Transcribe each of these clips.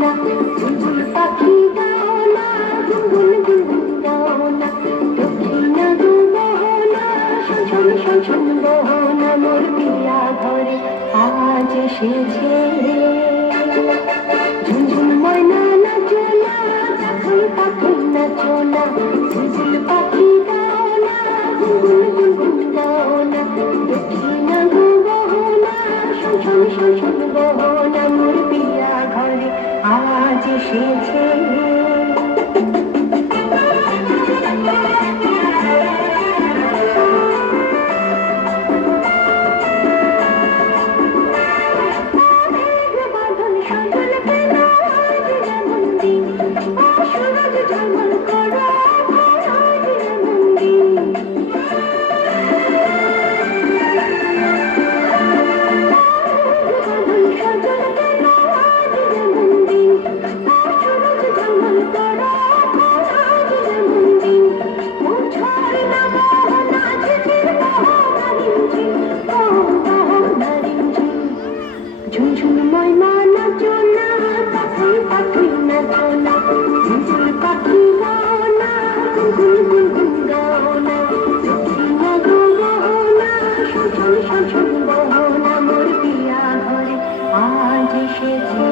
না, বুলবুল পাখি গাও না, গুনগুন গুনগুন গাও না, দক্ষিণা গো মোহনা, শোন শোন শোন মোহনা, মোর পিয়া ঘরে আজ এসেছে। ঝুনঝুন ময়না নাচো না, পাখি পাখি নাচো না, বুলবুল পাখি গাও না, গুনগুন গুনগুন গাও না, দক্ষিণা গো মোহনা, শোন শোন শোন শোন মোহনা, মোর পিয়া ঘরে আজ এসেছে। ঝুনঝুন ময়না নাচো না, পাখি পাখি নাচো না, ঝুনঝুন পাখি গাও না, গুনগুন গুনগুন গাও না, দক্ষিণা গো মোহনা, শোন শোন শোন মোহনা, মোর পিয়া ঘরে আজ এসেছে।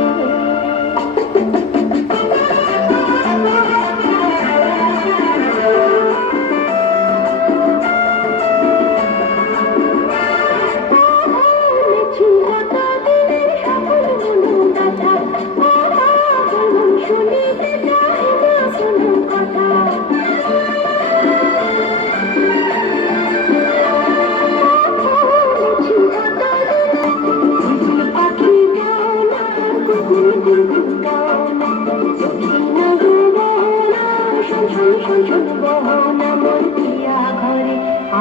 মোহনা, মোর পিয়া ঘরে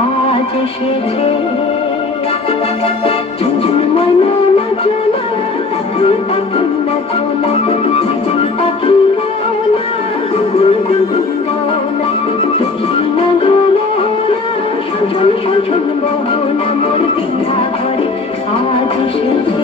আজ এসেছে। ঝুনঝুন ময়না নাচো না, পাখি পাখি নাচো না, ঝুনঝুন পাখি গাও না, গুনগুন গুনগুন গাও না, দক্ষিণা গো মোহনা, শোন শোন শোন শোন মোহনা, মোর পিয়া ঘরে আজ এসেছে।